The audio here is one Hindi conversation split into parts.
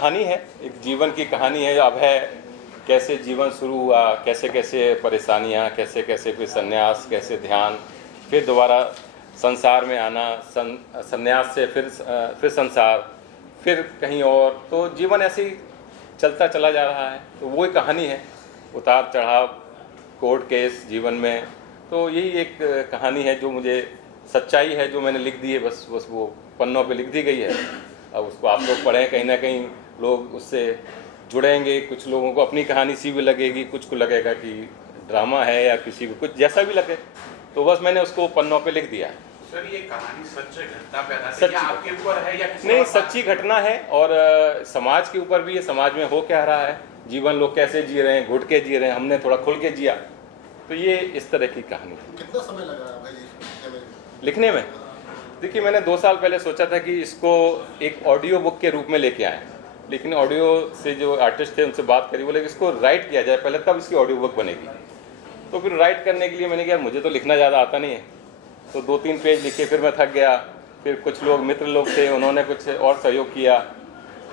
कहानी है, एक जीवन की कहानी है। अब है कैसे जीवन शुरू हुआ, कैसे कैसे परेशानियाँ, कैसे कैसे फिर संन्यास, कैसे ध्यान, फिर दोबारा संसार में आना, संन्यास से फिर संसार, फिर कहीं और। तो जीवन ऐसे ही चलता चला जा रहा है। तो वही कहानी है, उतार चढ़ाव, कोर्ट केस जीवन में। तो यही एक कहानी है जो मुझे सच्चाई है, जो मैंने लिख दी है। बस वो पन्नों पे लिख दी गई है। अब उसको आप लोग पढ़ें, कहीं ना कहीं लोग उससे जुड़ेंगे। कुछ लोगों को अपनी कहानी सी भी लगेगी, कुछ को लगेगा कि ड्रामा है, या किसी को कुछ जैसा भी लगे। तो बस मैंने उसको पन्नों पे लिख दिया है। सर ये कहानी सच घटना पे आधारित है या आपके ऊपर है या किसी नहीं, सच्ची घटना है। और समाज के ऊपर भी है, समाज में हो क्या रहा है, जीवन लोग कैसे जी रहे हैं, घुट के जी रहे हैं, हमने थोड़ा खुल के जिया। तो ये इस तरह की कहानी है। कितना समय लगा भाई लिखने में? देखिए, मैंने 2 साल पहले सोचा था कि इसको एक ऑडियो बुक के रूप में लेके आएँ, लेकिन ऑडियो से जो आर्टिस्ट थे उनसे बात करी, बोले कि इसको राइट किया जाए पहले, तब इसकी ऑडियो बुक बनेगी। तो फिर राइट करने के लिए मैंने कहा मुझे तो लिखना ज़्यादा आता नहीं है, तो 2-3 पेज लिखे, फिर मैं थक गया। फिर कुछ लोग मित्र लोग थे, उन्होंने कुछ और सहयोग किया।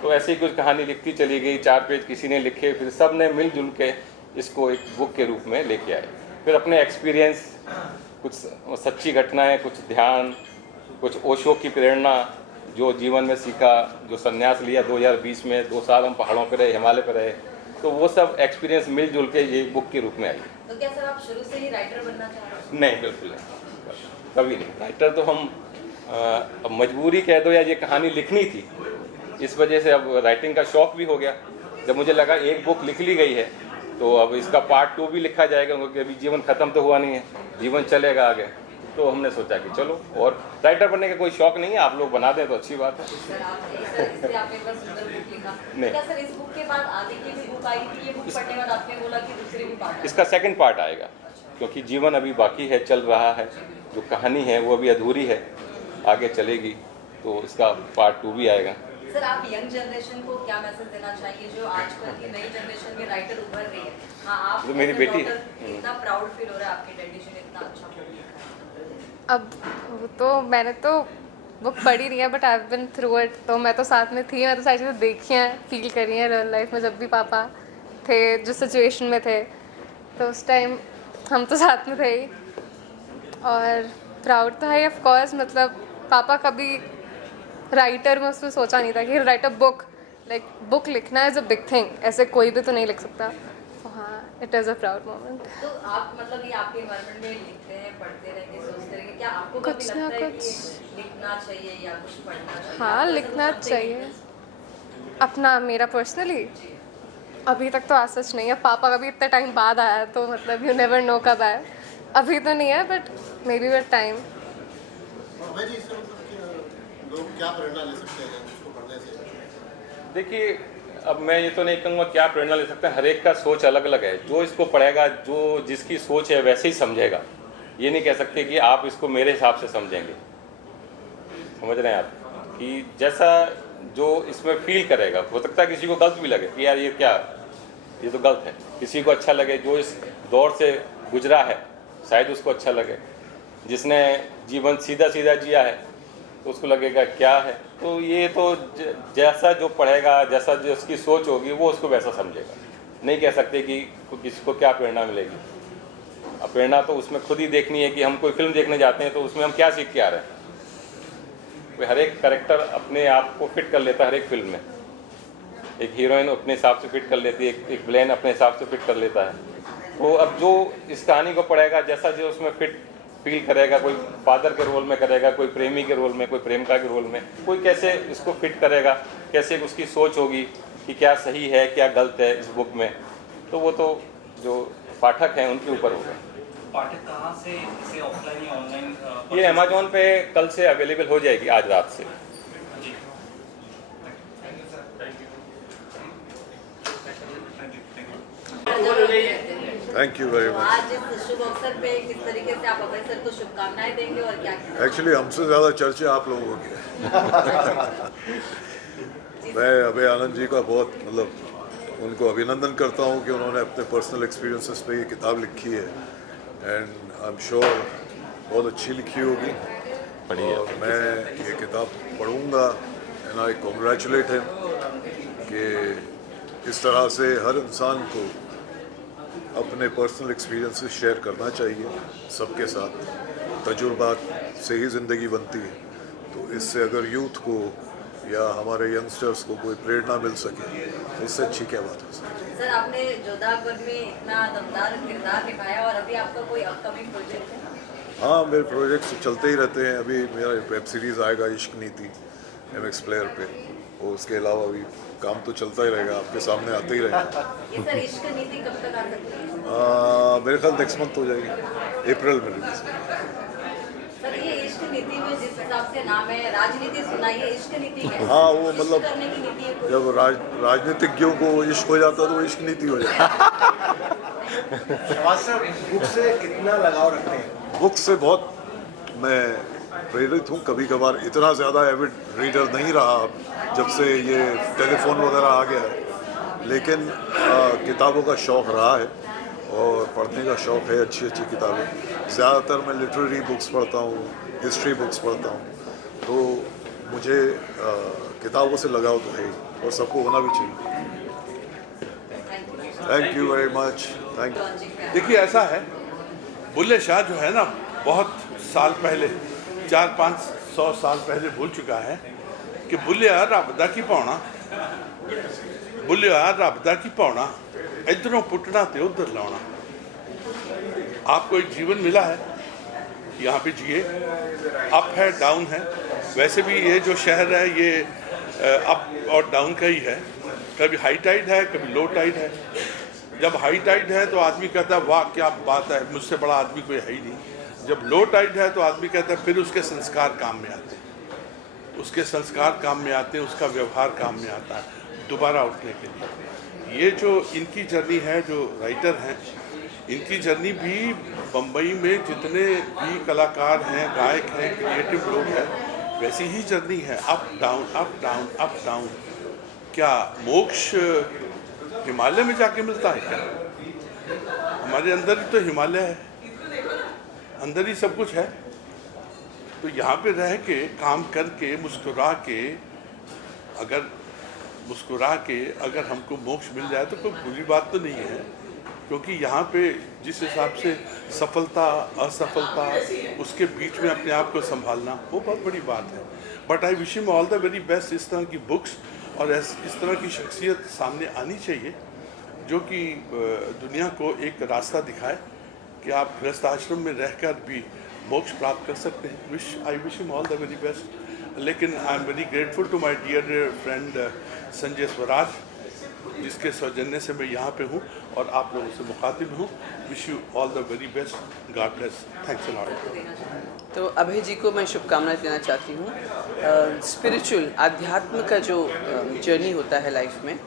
तो ऐसे ही कुछ कहानी लिखती चली गई। 4 पेज किसी ने लिखे, फिर सब ने मिलजुल के इसको एक बुक के रूप में लेके आए। फिर अपने एक्सपीरियंस, कुछ सच्ची घटनाएं, कुछ ध्यान, कुछ ओशो की प्रेरणा, जो जीवन में सीखा, जो संन्यास लिया 2020 में, 2 साल हम पहाड़ों पर रहे, हिमालय पर रहे, तो वो सब एक्सपीरियंस मिलजुल के ये बुक के रूप में आई। तो क्या सर आप शुरू से ही राइटर बनना चाह रहे हैं? नहीं, बिल्कुल नहीं, कभी नहीं। राइटर तो हम अब मजबूरी कह दो, या ये कहानी लिखनी थी, इस वजह से अब राइटिंग का शौक भी हो गया। जब मुझे लगा एक बुक लिख ली गई है, तो अब इसका पार्ट 2 भी लिखा जाएगा, क्योंकि अभी जीवन ख़त्म तो हुआ नहीं है, जीवन चलेगा आगे। तो हमने सोचा कि चलो, और राइटर बनने का कोई शौक नहीं है, आप लोग बना दें तो अच्छी बात है। सर आपने बस सुंदर बुक लिखा। नहीं। क्या सर इस बुक के बाद आगे की भी बुक आई थी? ये बुक पढ़ने के बाद आपने बोला कि दूसरी भी पार्ट इसका सेकंड पार्ट आएगा, क्योंकि जीवन अभी बाकी है, चल रहा है। जो कहानी है वो अभी अधूरी है, आगे चलेगी, तो इसका पार्ट 2 भी आएगा। सर आप यंग जनरेशन को क्या मैसेज देना चाहिए, जो आजकल की नई जनरेशन में राइटर उभर रही है? हाँ, आप जो मेरी बेटी है, कितना प्राउड फील हो रहा है, आपकी डेडिकेशन इतना अच्छा। अब तो मैंने तो बुक पढ़ी नहीं है, but I have been through it. तो मैं तो साथ में थी, मैं तो सारी चीज़ें देखी हैं, फील करी हैं रियल लाइफ में। जब भी पापा थे जिस सिचुएशन में थे, तो उस टाइम हम तो साथ में थे ही। और प्राउड तो है ऑफ कोर्स। मतलब पापा कभी राइटर में उसमें सोचा नहीं था कि right a book, like book लिखना इज़ अ बिग थिंग, ऐसे कोई भी तो नहीं लिख सकता। तो हाँ, it is a proud moment. तो आप मतलब ये आपके एनवायरनमेंट में लिखते हैं, पढ़ते रहेंगे, सोचते रहेंगे, क्या आपको कभी कुछ ना लगता है कुछ कि लिखना चाहिए या कुछ पढ़ना चाहिए? हाँ, लिखना चाहिए। अपना मेरा पर्सनली अभी तक तो आज सच नहीं है। पापा का भी इतना टाइम बाद आया, तो मतलब यू नेवर नो कब आए। अभी तो नहीं है, but may be with time. भाई जी, इससे मतलब कि लोग क्या प्रेरणा ले सकते हैं इसको पढ़ने से? देखिए, अब मैं ये तो नहीं कहूँगा क्या प्रेरणा ले सकते हैं, हर एक का सोच अलग अलग है। जो इसको पढ़ेगा, जो जिसकी सोच है वैसे ही समझेगा। ये नहीं कह सकते कि आप इसको मेरे हिसाब से समझेंगे। समझ रहे हैं आप, कि जैसा जो इसमें फील करेगा, हो सकता है किसी को गलत भी लगे कि यार ये क्या, ये तो गलत है। किसी को अच्छा लगे, जो इस दौर से गुजरा है शायद उसको अच्छा लगे। जिसने जीवन सीधा सीधा जिया है तो उसको लगेगा क्या है। तो ये तो जैसा जो पढ़ेगा, जैसा जो उसकी सोच होगी, वो उसको वैसा समझेगा। नहीं कह सकते कि किसी को क्या प्रेरणा मिलेगी। अब प्रेरणा तो उसमें खुद ही देखनी है कि हम कोई फिल्म देखने जाते हैं तो उसमें हम क्या सीख के आ रहे हैं। कोई हर एक कैरेक्टर अपने आप को फिट कर लेता है हर एक फिल्म में। एक हीरोइन अपने हिसाब से फिट कर लेती है, एक विलेन अपने हिसाब से फिट कर लेता है। तो अब जो इस कहानी को पढ़ेगा, जैसा जो उसमें फिट फील करेगा, कोई फादर के रोल में करेगा, कोई प्रेमी के रोल में, कोई प्रेमिका के रोल में, कोई कैसे इसको फिट करेगा, कैसे उसकी सोच होगी कि क्या सही है क्या गलत है इस बुक में। तो वो तो जो पाठक हैं उनके ऊपर होगा। पाठक कहाँ से इसे ऑफलाइन या ऑनलाइन? ये अमेजोन पे कल से अवेलेबल हो जाएगी, आज रात से। जी, थैंक यू वेरी मच। आज इस शुभ अवसर पे किस तरीके से आप अभय सर को शुभकामनाएं देंगे और क्या कहना? एक्चुअली हमसे ज़्यादा चर्चा आप लोगों की मैं अभय आनंद जी का बहुत मतलब उनको अभिनंदन करता हूँ कि उन्होंने अपने पर्सनल एक्सपीरियंसेस पे ये किताब लिखी है। एंड आई एम श्योर बहुत अच्छी लिखी होगी। और मैं ये किताब पढ़ूँगा एंड आई कॉन्ग्रेचुलेट हिम कि इस तरह से हर इंसान को अपने पर्सनल एक्सपीरियंसेस शेयर करना चाहिए सबके साथ। तजुर्बात से ही ज़िंदगी बनती है, तो इससे अगर यूथ को या हमारे यंगस्टर्स को कोई प्रेरणा मिल सके तो इससे अच्छी क्या बात हो सकती है। सर, आपने जोधा अकबर में इतना दमदार किरदार निभाया और अभी आपका कोई अपकमिंग प्रोजेक्ट है? हाँ, मेरे प्रोजेक्ट्स चलते ही रहते हैं। अभी मेरा वेब सीरीज़ आएगा इश्क नीति MX प्लेयर पे, और उसके अलावा भी काम तो चलता ही रहेगा, आपके सामने आते ही रहेगा। ये सर इश्क नीति कब तक आ सकती है? मेरे ख्याल नेक्स्ट मंथ हो जाएगी, अप्रैल में रिलीज। सर, ये इश्क नीति में जिस हिसाब से नाम है, राजनीति सुना, ये इश्क नीति कैसे? हाँ, वो इश्क मतलब करने की नीति है कोई? जब राजनीतिज्ञों को इश्क हो जाता है तो वो इश्क नीति हो जाती है। शहबाज साहब, बुक से कितना लगाव रखते हैं? बुक से बहुत मैं प्रेरित हूँ। कभी कभार इतना ज़्यादा एविड रीडर नहीं रहा अब जब से ये टेलीफोन वगैरह आ गया है, लेकिन किताबों का शौक़ रहा है और पढ़ने का शौक़ है। अच्छी अच्छी किताबें, ज़्यादातर मैं लिटरेरी बुक्स पढ़ता हूँ, हिस्ट्री बुक्स पढ़ता हूँ, तो मुझे किताबों से लगाव तो है ही, और सबको होना भी चाहिए। Thank you very much. Thank you. देखिए, ऐसा है, बुल्ले शाह जो है ना, बहुत साल पहले, 400-500 साल पहले भूल चुका है कि बुल्लिया रबदा की पौना, बुल्लिया रबदा की पौना, इधरों पुटना ते उधर लाना। आपको एक जीवन मिला है, यहाँ पे जिए। अप है, डाउन है। वैसे भी ये जो शहर है ये अप और डाउन का ही है। कभी हाई टाइड है, कभी लो टाइड है। जब हाई टाइड है तो आदमी कहता है वाह क्या बात है, मुझसे बड़ा आदमी कोई है ही नहीं। जब लो टाइड है तो आदमी कहता है फिर उसके संस्कार काम में आते हैं, उसके संस्कार काम में आते हैं, उसका व्यवहार काम में आता है दोबारा उठने के लिए। ये जो इनकी जर्नी है, जो राइटर हैं, इनकी जर्नी भी बम्बई में जितने भी कलाकार हैं, गायक हैं, क्रिएटिव लोग हैं, वैसी ही जर्नी है। Up down, up down, up down. क्या मोक्ष हिमालय में जाके मिलता है क्या? हमारे अंदर ही तो हिमालय है, अंदर ही सब कुछ है। तो यहाँ पे रह के, काम करके, मुस्कुरा के अगर हमको मोक्ष मिल जाए तो कोई बुरी बात तो नहीं है, क्योंकि यहाँ पे जिस हिसाब से सफलता असफलता उसके बीच में अपने आप को संभालना, वो बहुत बड़ी बात है। But I wish him all the very best. इस तरह की बुक्स और इस तरह की शख्सियत सामने आनी चाहिए जो कि दुनिया को एक रास्ता दिखाए कि आप गृहस्थ आश्रम में रहकर भी मोक्ष प्राप्त कर सकते हैं। I wish him all the very best. लेकिन I am very grateful to my dear friend Sanjay Swaraj, जिसके सौजन्य से मैं यहाँ पे हूँ और आप लोगों से मुखातिब हूँ। Wish you all the very best. God bless. Thanks a lot. तो अभय जी को मैं शुभकामनाएं देना चाहती हूँ। स्पिरिचुअल, आध्यात्म का जो जर्नी होता है लाइफ में,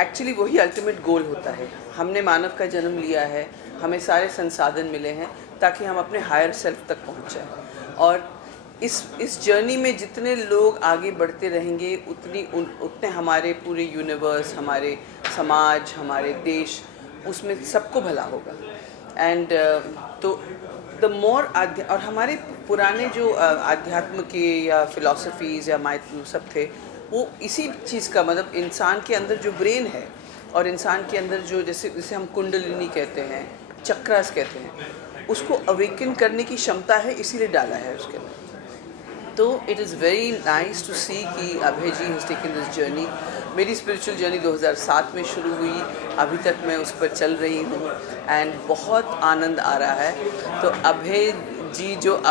एक्चुअली वही अल्टीमेट गोल होता है। हमने मानव का जन्म लिया है, हमें सारे संसाधन मिले हैं ताकि हम अपने हायर सेल्फ तक पहुँच जाएँ। और इस जर्नी में जितने लोग आगे बढ़ते रहेंगे उतने हमारे पूरे यूनिवर्स, हमारे समाज, हमारे देश, उसमें सबको भला होगा। एंड तो द मोर और हमारे पुराने जो आध्यात्म के या फिलॉसफीज़ या सब थे, वो इसी चीज़ का मतलब इंसान के अंदर जो ब्रेन है और इंसान के अंदर जो जैसे हम कुंडलिनी कहते हैं, चक्रास कहते हैं, उसको अवेकन करने की क्षमता है, इसीलिए डाला है उसके अंदर। तो it is very nice to see कि Abhay ji has taken this journey. मेरी स्पिरिचुअल जर्नी 2007 में शुरू हुई, अभी तक मैं उस पर चल रही हूँ एंड बहुत आनंद आ रहा है। तो अभय जी जो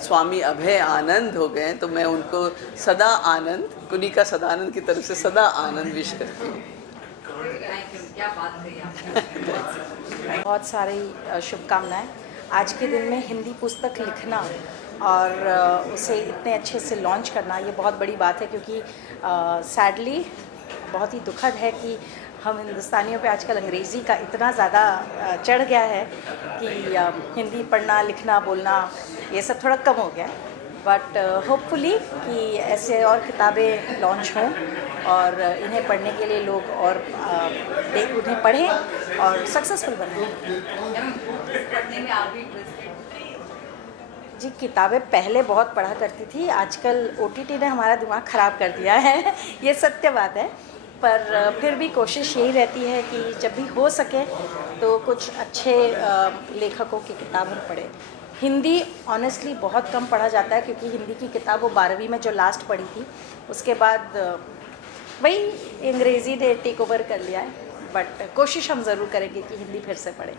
स्वामी अभय आनंद हो गए, तो मैं उनको सदा आनंद, कुनिका सदानंद की तरफ से सदा आनंद विश करती हूँ। क्या बात कही आपने। बहुत सारी शुभकामनाएं। आज के दिन में हिंदी पुस्तक लिखना और उसे इतने अच्छे से लॉन्च करना, ये बहुत बड़ी बात है, क्योंकि सैडली बहुत ही दुखद है कि हम हिंदुस्तानियों पे आजकल अंग्रेज़ी का इतना ज़्यादा चढ़ गया है कि हिंदी पढ़ना, लिखना, बोलना ये सब थोड़ा कम हो गया। बट होपफुली कि ऐसे और किताबें लॉन्च हों और इन्हें पढ़ने के लिए लोग और उन्हें पढ़ें और सक्सेसफुल बनें। जी, किताबें पहले बहुत पढ़ा करती थी, आजकल OTT ने हमारा दिमाग ख़राब कर दिया है, ये सत्य बात है। पर फिर भी कोशिश यही रहती है कि जब भी हो सके तो कुछ अच्छे लेखकों की किताब हम पढ़ें। हिंदी ऑनेस्टली बहुत कम पढ़ा जाता है, क्योंकि हिंदी की किताब वो 12वीं में जो लास्ट पढ़ी थी, उसके बाद वही अंग्रेज़ी ने टेक ओवर कर लिया है। बट कोशिश हम ज़रूर करेंगे कि हिंदी फिर से पढ़ें।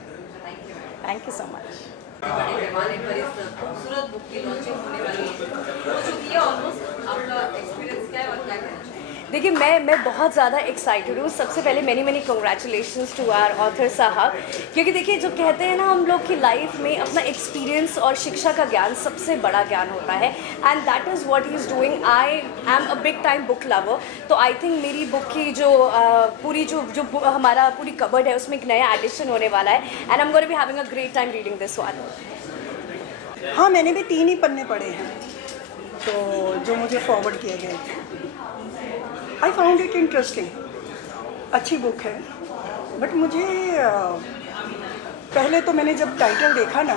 Thank you so much. बड़े पैमाने पर इस खूबसूरत बुक की लॉन्चिंग होने वाली हो चुकी है ऑलमोस्ट। आपका एक्सपीरियंस क्या है और क्या कहना चाहिए? देखिए मैं बहुत ज़्यादा एक्साइटेड हूँ। सबसे पहले many congratulations to our author साहब, क्योंकि देखिए जो कहते हैं ना हम लोग की लाइफ में अपना एक्सपीरियंस और शिक्षा का ज्ञान सबसे बड़ा ज्ञान होता है, and that is what he is doing. I am a big time book lover, तो आई थिंक मेरी बुक की जो पूरी जो हमारा पूरी कबर्ड है उसमें एक नया एडिशन होने वाला है, and I am going to be having a great time reading this one. हाँ, मैंने भी 3 ही पन्ने पढ़े हैं तो जो मुझे फॉरवर्ड किए गए थे। आई फाउंड इट इंटरेस्टिंग, अच्छी बुक है। बट मुझे पहले तो मैंने जब टाइटल देखा ना,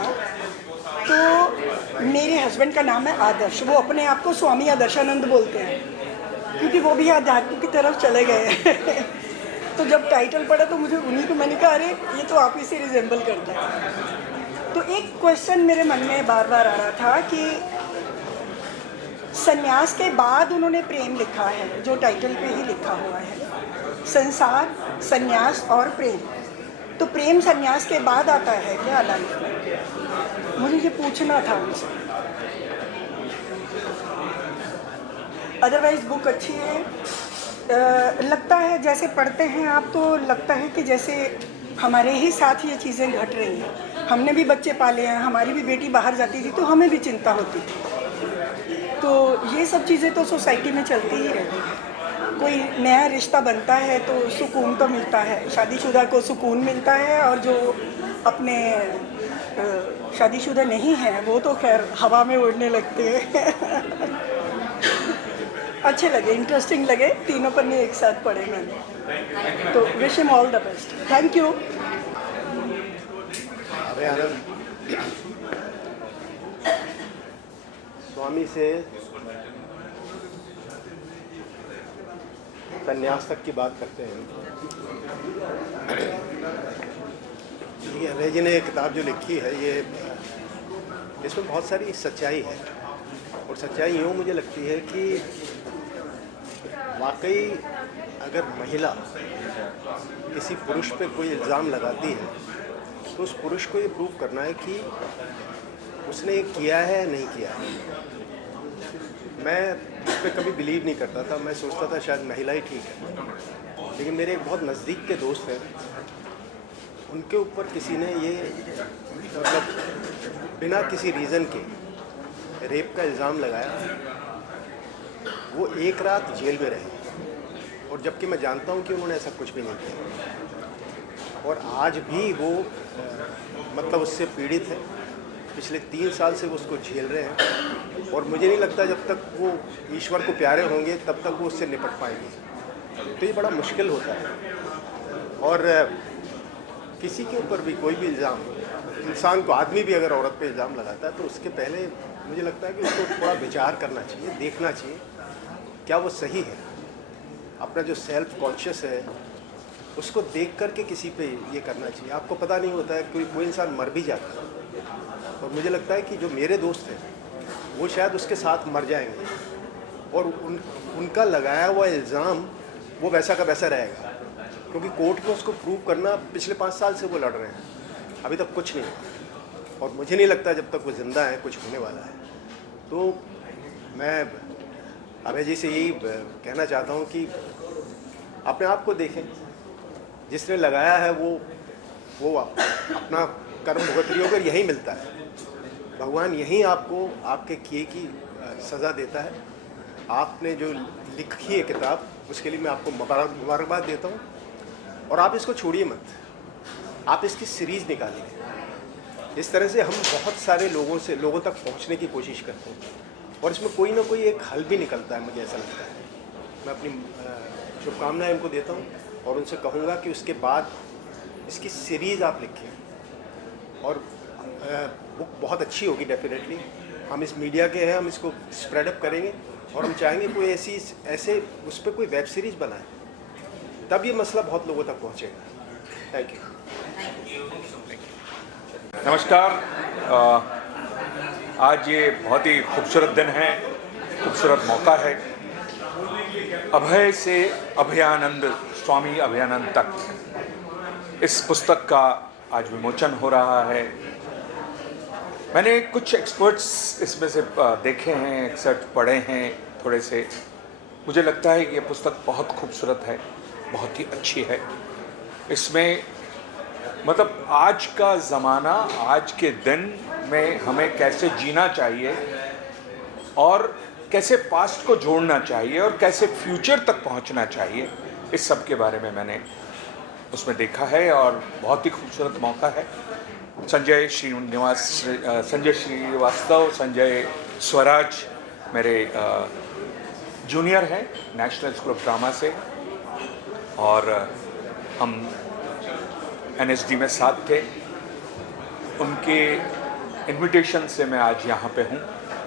तो मेरे हस्बैंड का नाम है आदर्श, वो अपने आप को स्वामी आदर्शानंद बोलते हैं, क्योंकि वो भी आध्यात्म की तरफ चले गए तो जब टाइटल पढ़ा तो मुझे उन्हीं को, मैंने कहा अरे ये तो आप ही से रिजेंबल करता है। तो एक क्वेश्चन मेरे मन में बार बार आ रहा था कि संन्यास के बाद उन्होंने प्रेम लिखा है, जो टाइटल पे ही लिखा हुआ है, संसार, संन्यास और प्रेम। तो प्रेम संन्यास के बाद आता है क्या लाइफ में? मुझे ये पूछना था उनसे। अदरवाइज बुक अच्छी है। लगता है जैसे पढ़ते हैं आप तो लगता है कि जैसे हमारे ही साथ ये चीज़ें घट रही हैं। हमने भी बच्चे पाले हैं, हमारी भी बेटी बाहर जाती थी तो हमें भी चिंता होती थी। तो ये सब चीज़ें तो सोसाइटी में चलती ही रहती है। कोई नया रिश्ता बनता है तो सुकून तो मिलता है, शादीशुदा को सुकून मिलता है, और जो अपने शादीशुदा नहीं हैं वो तो खैर हवा में उड़ने लगते हैं अच्छे लगे, इंटरेस्टिंग लगे, 3 पन्ने एक साथ पढ़े मैंने। तो wish him all the best. Thank you. स्वामी से संन्यास तक की बात करते हैं। ये अभय जी ने किताब जो लिखी है, ये इसमें बहुत सारी सच्चाई है, और सच्चाई यूँ मुझे लगती है कि वाकई अगर महिला किसी पुरुष पे कोई इल्ज़ाम लगाती है तो उस पुरुष को ये प्रूव करना है कि उसने ये किया है या नहीं किया है। मैं इस पर कभी बिलीव नहीं करता था, मैं सोचता था शायद महिला ही ठीक है, लेकिन मेरे एक बहुत नज़दीक के दोस्त हैं, उनके ऊपर किसी ने ये मतलब बिना किसी रीज़न के रेप का इल्ज़ाम लगाया। वो 1 रात जेल में रहे, और जबकि मैं जानता हूँ कि उन्होंने ऐसा कुछ भी नहीं किया, और आज भी वो मतलब उससे पीड़ित है। पिछले 3 साल से वो उसको झेल रहे हैं, और मुझे नहीं लगता जब तक वो ईश्वर को प्यारे होंगे तब तक वो उससे निपट पाएंगे। तो ये बड़ा मुश्किल होता है। और किसी के ऊपर भी कोई भी इल्ज़ाम, इंसान को, आदमी भी अगर औरत पे इल्ज़ाम लगाता है तो उसके पहले मुझे लगता है कि उसको थोड़ा विचार करना चाहिए, देखना चाहिए क्या वो सही है। अपना जो सेल्फ कॉन्शियस है उसको देख करके किसी पे ये करना चाहिए। आपको पता नहीं होता है, कोई इंसान मर भी जाता है, और मुझे लगता है कि जो मेरे दोस्त हैं वो शायद उसके साथ मर जाएंगे, और उनका लगाया हुआ इल्ज़ाम वो वैसा का वैसा रहेगा, क्योंकि कोर्ट को उसको प्रूव करना, पिछले 5 साल से वो लड़ रहे हैं, अभी तक कुछ नहीं हुआ, और मुझे नहीं लगता जब तक वो ज़िंदा है कुछ होने वाला है। तो मैं अभय जी से यही कहना चाहता हूँ कि अपने आप को देखें, जिसने लगाया है वो अपना कर्म भुगत रही होकर यही मिलता है। भगवान यहीं आपको आपके किए की सज़ा देता है। आपने जो लिखी है किताब, उसके लिए मैं आपको मुबारकबाद देता हूँ, और आप इसको छोड़िए मत, आप इसकी सीरीज़ निकालिए। इस तरह से हम बहुत सारे लोगों तक पहुँचने की कोशिश करते हैं, और इसमें कोई ना कोई एक हल भी निकलता है, मुझे ऐसा लगता है। मैं अपनी शुभकामनाएं इनको देता हूँ, और उनसे कहूँगा कि उसके बाद इसकी सीरीज़ आप लिखें, और बुक बहुत अच्छी होगी डेफिनेटली। हम इस मीडिया के हैं, हम इसको स्प्रेड अप करेंगे, और हम चाहेंगे कोई ऐसे उस पर कोई वेब सीरीज़ बनाए तब ये मसला बहुत लोगों तक पहुँचेगा। Thank you. नमस्कार। आज ये बहुत ही खूबसूरत दिन है, खूबसूरत मौका है। अभय से अभयानंद, स्वामी अभयानंद तक इस पुस्तक का आज विमोचन हो रहा है। मैंने कुछ एक्सपर्ट्स इसमें से देखे हैं, एक्सर्ट पढ़े हैं थोड़े से। मुझे लगता है कि ये पुस्तक बहुत खूबसूरत है, बहुत ही अच्छी है। इसमें मतलब आज का ज़माना, आज के दिन में हमें कैसे जीना चाहिए और कैसे पास्ट को जोड़ना चाहिए और कैसे फ्यूचर तक पहुंचना चाहिए, इस सब के बारे में मैंने उसमें देखा है और बहुत ही खूबसूरत मौका है। संजय श्रीवास्तव, संजय स्वराज मेरे जूनियर हैं नेशनल स्कूल ऑफ ड्रामा से, और हम NSD में साथ थे। उनके इनविटेशन से मैं आज यहाँ पे हूँ।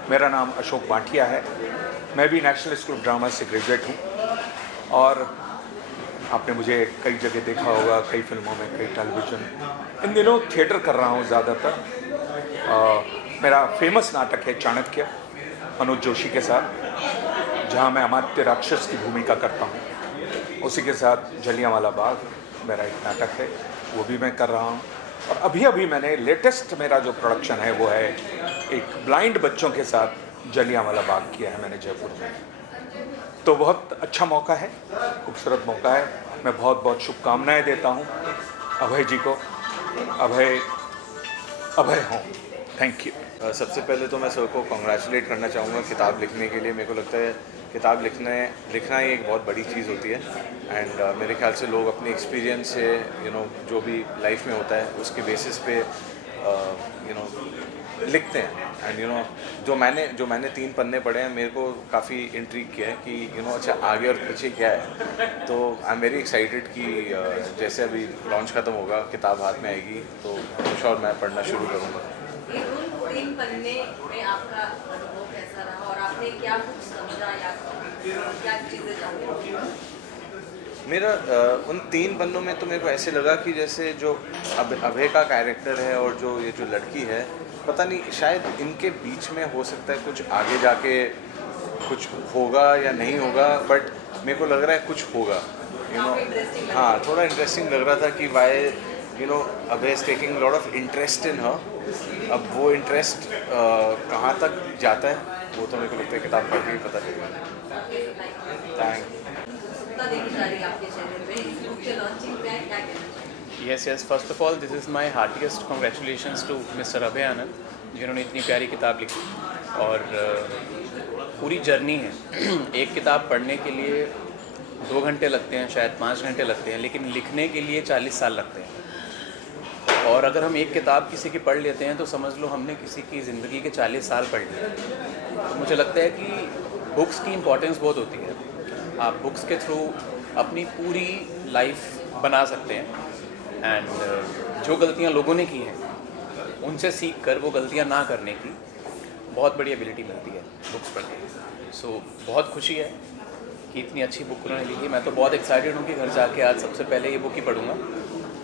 मेरा नाम अशोक बाटिया है, मैं भी नेशनल स्कूल ऑफ ड्रामा से ग्रेजुएट हूँ, और आपने मुझे कई जगह देखा होगा, कई फिल्मों में, कई टेलीविज़न। इन दिनों थिएटर कर रहा हूँ ज़्यादातर। मेरा फेमस नाटक है चाणक्य, मनोज जोशी के साथ, जहाँ मैं अमात्य राक्षस की भूमिका करता हूँ। उसी के साथ जलियांवाला बाग मेरा एक नाटक है, वो भी मैं कर रहा हूँ। और अभी अभी मैंने लेटेस्ट मेरा जो प्रोडक्शन है वो है एक ब्लाइंड बच्चों के साथ जलियांवाला बाग किया है मैंने जयपुर में। तो बहुत अच्छा मौका है, खूबसूरत मौका है। मैं बहुत बहुत शुभकामनाएं देता हूँ अभय जी को। अभय हों। Thank you. सबसे पहले तो मैं सर को कॉन्ग्रेचुलेट करना चाहूँगा किताब लिखने के लिए। मेरे को लगता है किताब लिखना ही एक बहुत बड़ी चीज़ होती है। एंड मेरे ख्याल से लोग अपने एक्सपीरियंस से जो भी लाइफ में होता है उसके बेसिस पे लिखते हैं। एंड जो मैंने 3 पन्ने पढ़े हैं, मेरे को काफ़ी इंट्रीग किया है कि अच्छा आगे और पीछे क्या है। तो आई एम वेरी एक्साइटेड कि जैसे अभी लॉन्च ख़त्म होगा, किताब हाथ में आएगी तो श्योर मैं पढ़ना शुरू करूँगा। 3 पन्ने में आपका अनुभव कैसा रहा और आपने क्या कुछ समझा या क्या चीज़ें जानी? मेरा उन 3 पन्नों में तो मेरे को ऐसे लगा कि जैसे जो अभय का कैरेक्टर है और जो ये जो लड़की है, पता नहीं शायद इनके बीच में हो सकता है कुछ आगे जाके कुछ होगा या नहीं होगा, बट मेरे को लग रहा है कुछ होगा। हाँ, थोड़ा इंटरेस्टिंग लग रहा था कि why Abhay is taking lot of interest in her. अब वो इंटरेस्ट कहाँ तक जाता है वो तो मेरे को लगता है किताब पढ़ के ही पता चलेगा। Thank. Yes, first of all, this is my heartiest congratulations to Mr. Abhay Anand, जिन्होंने इतनी प्यारी किताब लिखी। और पूरी जर्नी है। एक किताब पढ़ने के लिए 2 घंटे लगते हैं, शायद 5 घंटे लगते हैं, लेकिन लिखने के लिए 40 साल लगते हैं। और अगर हम एक किताब किसी की पढ़ लेते हैं तो समझ लो हमने किसी की ज़िंदगी के 40 साल पढ़ लिए। तो मुझे लगता है कि बुक्स की इम्पोर्टेंस बहुत होती है। आप बुक्स के थ्रू अपनी पूरी लाइफ बना सकते हैं। एंड जो गलतियां लोगों ने की हैं उनसे सीख कर वो गलतियां ना करने की बहुत बड़ी एबिलिटी मिलती है बुक्स पढ़ के। सो बहुत खुशी है कि इतनी अच्छी बुक उन्होंने लिखी। मैं तो बहुत एक्साइटेड हूँ कि घर जाके आज सबसे पहले ये बुक ही पढ़ूँगा।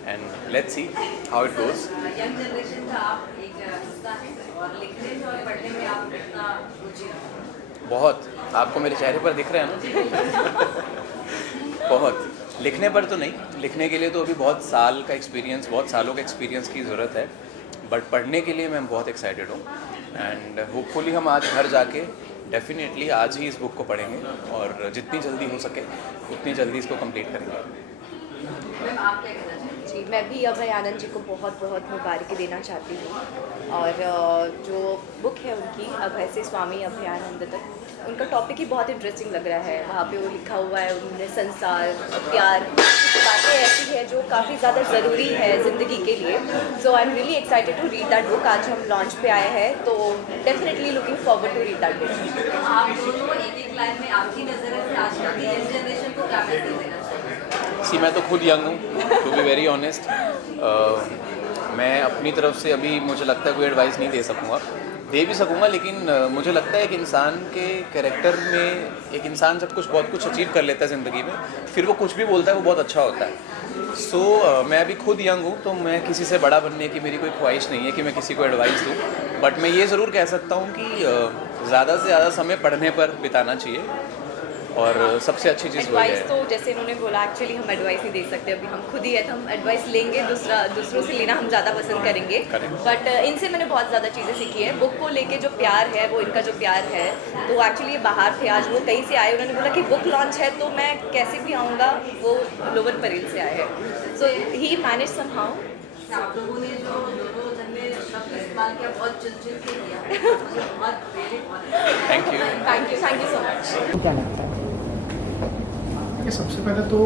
And let's see how it goes. Young generation का आप एक हिस्सा हैं और लिखने और पढ़ने में आप कितना रुचि रखते हैं? बहुत, आपको मेरे चेहरे पर दिख रहा है ना। बहुत। लिखने पर तो नहीं, लिखने के लिए तो अभी बहुत सालों का एक्सपीरियंस की ज़रूरत है, बट पढ़ने के लिए मैं बहुत एक्साइटेड हूँ। एंड होपफुली हम आज घर जाके डेफिनेटली आज ही इस बुक को पढ़ेंगे और जितनी जल्दी हो सके उतनी जल्दी इसको कंप्लीट करेंगे। जी, मैं भी अभय आनंद जी को बहुत बहुत मुबारक देना चाहती हूँ। और जो बुक है उनकी अभय से स्वामी अभयानंद तक, उनका टॉपिक ही बहुत इंटरेस्टिंग लग रहा है। वहाँ पे वो लिखा हुआ है उन्होंने संसार, प्यार, बातें ऐसी है जो काफ़ी ज़्यादा ज़रूरी है ज़िंदगी के लिए। So I am really excited to read that book. आज हम लॉन्च पे आए हैं तो definitely looking forward to read that book. आप दोनों एक लाइन में आपकी नज़र से आज कल की यंग जनरेशन को क्या मैसेज देना चाहिए? मैं तो खुद यंग हूँ, टू बी वेरी ऑनेस्ट। मैं अपनी तरफ से अभी मुझे लगता है कोई एडवाइस नहीं दे सकूँगा, दे भी सकूँगा, लेकिन मुझे लगता है कि इंसान के कैरेक्टर में एक इंसान जब बहुत कुछ अचीव कर लेता है ज़िंदगी में, फिर वो कुछ भी बोलता है वो बहुत अच्छा होता है। सो मैं अभी खुद यंग हूँ, तो मैं किसी से बड़ा बनने की मेरी कोई ख्वाहिश नहीं है कि मैं किसी को एडवाइस दूँ, बट मैं ये ज़रूर कह सकता हूँ कि ज़्यादा से ज़्यादा समय पढ़ने पर बिताना चाहिए, और सबसे अच्छी चीज़ वही एडवाइस है। तो जैसे इन्होंने बोला, एक्चुअली हम एडवाइस नहीं दे सकते, अभी हम खुद ही है तो हम एडवाइस लेंगे, दूसरों से लेना हम ज़्यादा पसंद करेंगे। बट इनसे मैंने बहुत ज़्यादा चीज़ें सीखी है। बुक को लेके जो प्यार है, वो इनका जो प्यार है, तो एक्चुअली ये बाहर थे, आज वो कहीं से आए, उन्होंने बोला कि बुक लॉन्च है तो मैं कैसे भी आऊँगा, वो लोवर परेल से आए हैं। सो ही मैनेज समहाउ। आप लोगों ने जो दोनों जन ने शब्द इस्तेमाल किया, बहुत चुन के किया, बहुत थैंक यू सो मच। क्या लगता है? देखिए, सबसे पहले तो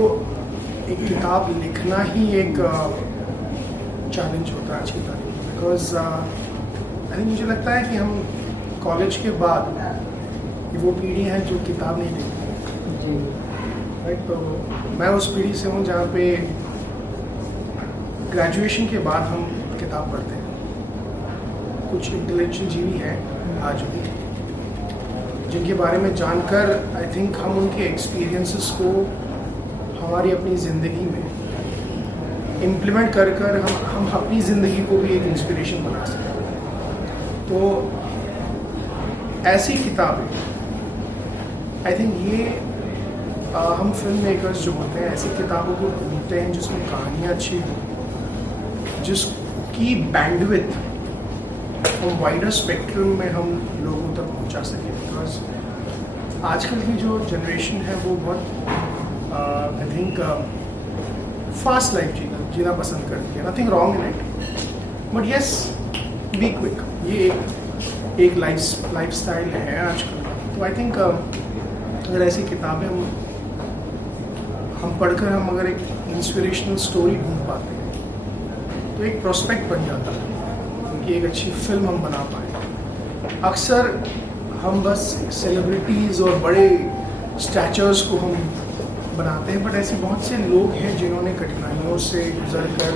एक किताब लिखना ही एक चैलेंज होता है आज की तारीख में, बिकॉज आई थिंक मुझे लगता है कि हम कॉलेज के बाद ये वो पीढ़ी है जो किताब नहीं देखती जी, राइट। तो मैं उस पीढ़ी से हूँ जहाँ पे ग्रेजुएशन के बाद हम किताब पढ़ते हैं। कुछ इंटेलेक्चुअल जीवी हैं आज भी जिनके बारे में जानकर आई थिंक हम उनके एक्सपीरियंसेस को हमारी अपनी ज़िंदगी में इम्प्लीमेंट कर कर हम अपनी ज़िंदगी को भी एक इंस्पिरेशन बना सकते हैं। तो ऐसी किताबें आई थिंक ये हम फिल्म मेकर्स जो होते हैं ऐसी किताबों को ढूंढते हैं जिसमें कहानियाँ अच्छी हों, जिसकी बैंडविड्थ हम वाइडर स्पेक्ट्रम में हम लोगों तक पहुंचा सकें। बिकॉज आजकल की जो जनरेशन है वो बहुत आई थिंक फास्ट लाइफ जीना पसंद करती है। Nothing wrong in it, but yes be quick, ये एक लाइफ स्टाइल है आजकल। तो आई थिंक अगर ऐसी किताबें हम पढ़कर हम अगर एक इंस्पिरेशनल स्टोरी ढूंढ पाते हैं तो एक प्रोस्पेक्ट बन जाता है कि एक अच्छी फिल्म हम बना पाए। अक्सर हम बस सेलिब्रिटीज़ और बड़े स्टैचर्स को हम बनाते हैं, बट ऐसे बहुत से लोग हैं जिन्होंने कठिनाइयों से गुजर कर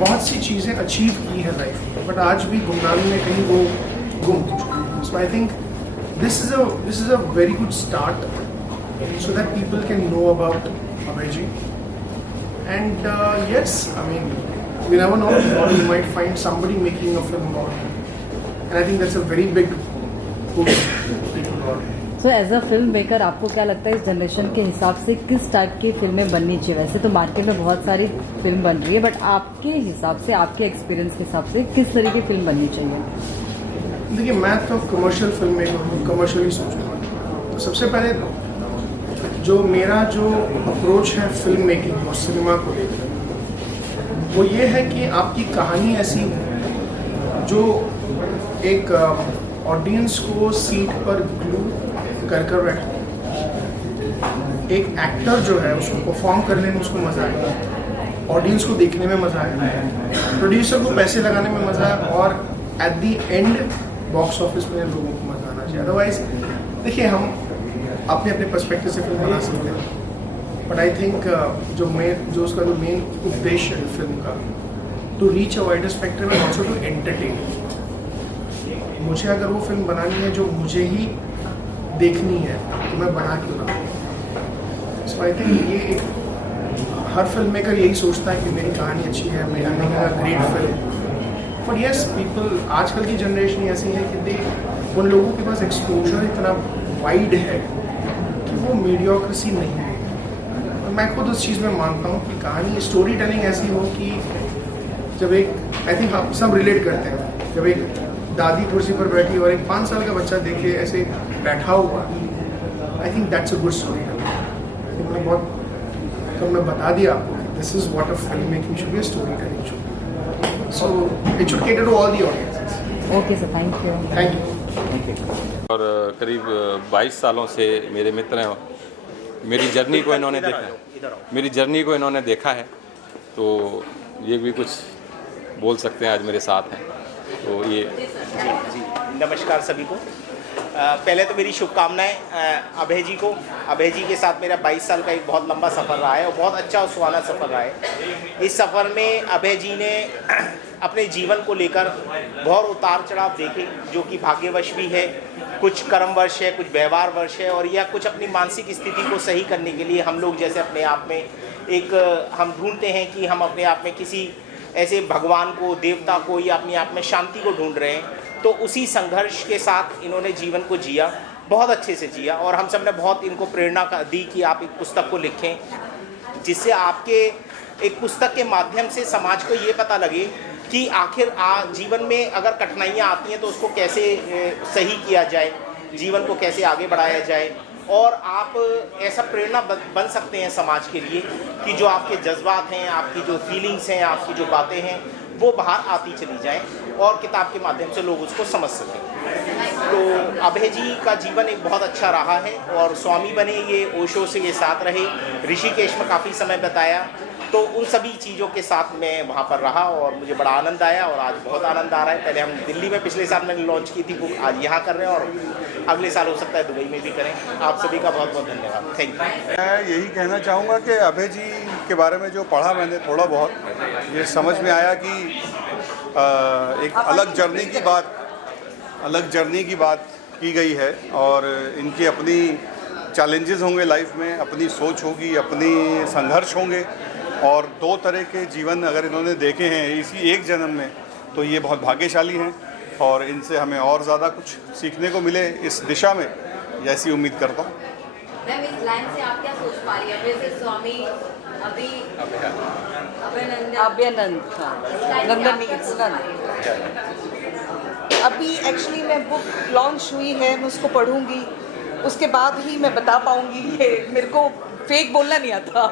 बहुत सी चीज़ें अचीव की है लाइफ में, बट आज भी गुमनामी में कहीं वो गुम हो चुके हैं। So I think this is a very good start so that people can know about Abhay ji. And yes, I mean, we never know, or you might find somebody making a film about him. And I think that's a very big push people about him. So as a film maker, आपको क्या लगता है इस जनरेशन के हिसाब से किस टाइप की फिल्में बननी चाहिए? वैसे तो मार्केट में बहुत सारी फिल्म बन रही है, बट आपके हिसाब से, आपके एक्सपीरियंस के हिसाब से किस तरह की फिल्म बननी चाहिए? देखिए, मैं तो कमर्शियल फिल्म मेकर हूँ, कमर्शियली सोचूंगा। तो सबसे पहले जो मेरा अप्रोच है फिल्म मेकिंग और सिनेमा को लेकर, वो ये है कि आपकी कहानी ऐसी हो जो एक ऑडियंस को सीट पर ग्लू कर बैठे। एक एक्टर जो है उसको परफॉर्म करने में उसको मज़ा आए, ऑडियंस को देखने में मज़ा आए, प्रोड्यूसर को पैसे लगाने में मज़ा आए, और at the and box office में लोगों को मज़ा आना चाहिए। अदरवाइज देखिए, हम अपने अपने पर्सपेक्टिव से फिल्म बना सकते हैं, बट आई थिंक जो उसका जो मेन उद्देश्य है फिल्म का, to reach a wider spectrum and also to entertain. मुझे अगर वो फिल्म बनानी है जो मुझे ही देखनी है तो मैं बना क्यों ना। सो आई थिंक ये एक हर फिल्म मेकर यही सोचता है कि मेरी कहानी अच्छी है, मेरी great film. But yes, people, आजकल की जनरेशन ऐसी है कि उन लोगों के पास एक्सपोजर इतना वाइड है कि वो मीडियोक्रेसी नहीं है। और मैं खुद उस चीज़ में मानता हूँ कि कहानी स्टोरी टेलिंग ऐसी हो कि जब एक, आई थिंक हम सब रिलेट करते हैं, जब एक दादी कुर्सी पर बैठी और एक 5 साल का बच्चा देखे ऐसे बैठा हुआ, I think that's a good story telling. मैंने बहुत कब मैं बता दिया आपको कि this is what a film making should be, a story telling should, so it should cater to all the audiences. Okay sir, thank you. Thank you. और करीब 22 सालों से मेरे मित्र हैं, मेरी जर्नी को इन्होंने देखा है, तो ये भी कुछ बोल सकते हैं, आज मेरे साथ हैं। तो ये जी नमस्कार सभी को। पहले तो मेरी शुभकामनाएं अभय जी को। अभय जी के साथ मेरा 22 साल का एक बहुत लंबा सफ़र रहा है और बहुत अच्छा और सुहाना सफ़र रहा है। इस सफ़र में अभय जी ने अपने जीवन को लेकर बहुत उतार चढ़ाव देखे, जो कि भाग्यवश भी है, कुछ कर्मवश है, कुछ व्यवहारवश है, और या कुछ अपनी मानसिक स्थिति को सही करने के लिए हम लोग जैसे अपने आप में एक हम ढूंढते हैं कि हम अपने आप में किसी ऐसे भगवान को, देवता को, या अपने आप में शांति को ढूंढ रहे हैं। तो उसी संघर्ष के साथ इन्होंने जीवन को जिया, बहुत अच्छे से जिया, और हम सब ने बहुत इनको प्रेरणा दी कि आप एक पुस्तक को लिखें, जिससे आपके एक पुस्तक के माध्यम से समाज को ये पता लगे कि आखिर जीवन में अगर कठिनाइयाँ आती हैं तो उसको कैसे सही किया जाए, जीवन को कैसे आगे बढ़ाया जाए, और आप ऐसा प्रेरणा बन सकते हैं समाज के लिए कि जो आपके जज्बात हैं, आपकी जो फीलिंग्स हैं, आपकी जो बातें हैं, वो बाहर आती चली जाएं और किताब के माध्यम से लोग उसको समझ सकें। तो अभय जी का जीवन एक बहुत अच्छा रहा है, और स्वामी बने, ये ओशो से ये साथ रहे, ऋषिकेश में काफ़ी समय बताया, तो उन सभी चीज़ों के साथ मैं वहाँ पर रहा और मुझे बड़ा आनंद आया, और आज बहुत आनंद आ रहा है। पहले हम दिल्ली में पिछले साल मैंने लॉन्च की थी बुक, आज यहाँ कर रहे हैं, और अगले साल हो सकता है दुबई में भी करें। आप सभी का बहुत बहुत धन्यवाद, थैंक यू। मैं यही कहना चाहूँगा कि अभय जी के बारे में जो पढ़ा मैंने थोड़ा बहुत, ये समझ में आया कि एक अलग जर्नी की बात की गई है, और इनकी अपनी चैलेंजेस होंगे लाइफ में, अपनी सोच होगी, अपनी संघर्ष होंगे, और दो तरह के जीवन अगर इन्होंने देखे हैं इसी एक जन्म में, तो ये बहुत भाग्यशाली हैं, और इनसे हमें और ज़्यादा कुछ सीखने को मिले इस दिशा में, ऐसी उम्मीद करता हूँ। मैम, इस लाइन से आप क्या सोच पा रही हैं? वैसे स्वामी अभी एक्चुअली मैं बुक लॉन्च हुई है, मैं उसको पढ़ूंगी, उसके बाद ही मैं बता पाऊंगी। ये मेरे को फेक बोलना नहीं आता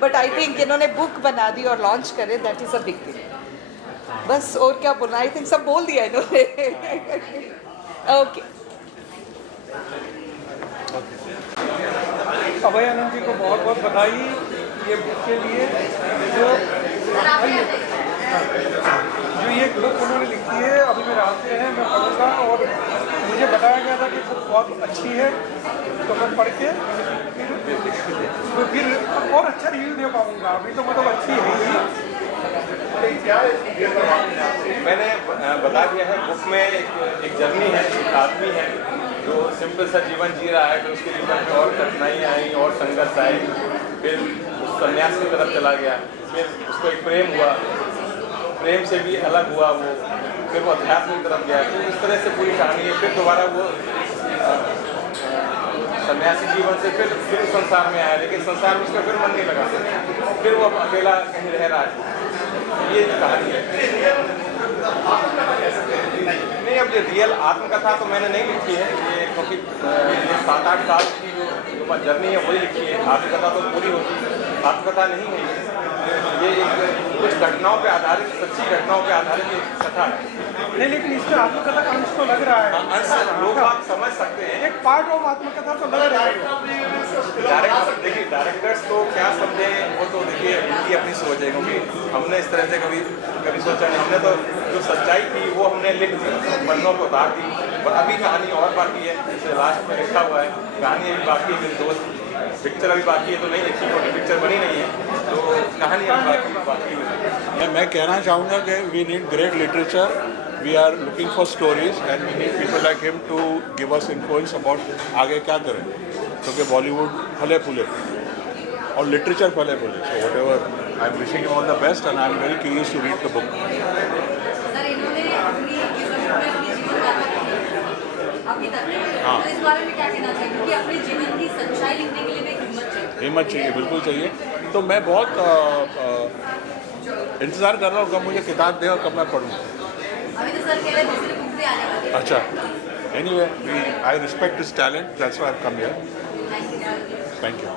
बट आई थिंक इन्होंने बुक बना दी और लॉन्च करे, that is a big thing. बस और क्या बोलना, आई थिंक सब बोल दिया इन्होंने ओके। अभय आनंद जी को बहुत बहुत बधाई ये बुक के लिए, जो ये बुक उन्होंने लिखी है। अभी मेरे हाथ में है, मैं पढ़ूंगा, और मुझे बताया गया था कि बुक बहुत अच्छी है, तो मैं पढ़ के फिर और अच्छा रिव्यू दे पाऊंगा। अभी तो मतलब अच्छी है। मैंने बता दिया है, बुक में एक जर्नी है, एक आदमी है जो सिंपल सा जीवन जी रहा है, फिर उसके जीवन में और कठिनाइयाँ आई और संघर्ष आए, फिर उस संन्यास की तरफ चला गया, फिर उसको एक प्रेम हुआ, प्रेम से भी अलग हुआ वो, फिर वो अध्यात्म की तरफ गया, तो इस तरह से पूरी कहानी है। फिर दोबारा वो सन्यासी जीवन से फिर संसार में आया, लेकिन संसार में उसका फिर मन नहीं लगा, फिर वो अकेला कहीं रह रहा है, ये कहानी है। नहीं, अब ये रियल आत्मकथा तो मैंने नहीं लिखी है, ये क्योंकि 7-8 साल की जो जर्नी है वही लिखी है। आत्मकथा तो पूरी होती है, आत्मकथा नहीं है ये एक कुछ घटनाओं पे आधारित, सच्ची घटनाओं पे आधारित एक कथा है। नहीं, लेकिन इसमें आत्मकथा का अंश तो लग रहा है, अंश लोग आप समझ सकते हैं, एक पार्ट ऑफ आत्मकथा तो लग रहा है। डायरेक्टर, देखिए डायरेक्टर्स तो क्या समझे वो तो देखिए उनकी अपनी सोच है, क्योंकि हमने इस तरह से कभी सोचा नहीं। हमने तो जो सच्चाई थी वो हमने लिख दी, पन्नों को उतार दी, और अभी कहानी और बाकी है, जैसे लास्ट में लिखा हुआ है, कहानी अभी बाकी है। मेरे दोस्त पिक्चर अभी बाकी है, तो नहीं लिखी क्योंकि पिक्चर बनी नहीं है, तो कहानी अभी बाकी है। मैं कहना चाहूँगा कि we need great literature, we are looking for stories, and we need people like him to give us influence about आगे क्या करें, क्योंकि बॉलीवुड फले फूले और लिटरेचर फले फूले। So whatever, I am wishing all the best, and I am very curious to read the book. अभी तक तो इस बारे में क्या कहना चाहिए, क्योंकि अपने जीवन की सच्चाई लिखने के लिए भी हिम्मत चाहिए। हिम्मत चाहिए, बिल्कुल चाहिए। तो मैं बहुत इंतज़ार कर रहा हूँ कब मुझे किताब दे और कब मैं पढ़ूँ। अभी तो सर कह रहे हैं दूसरी बुक से आने वाली है। अच्छा, anyway, I respect this talent, that's why I have come here. Thank you.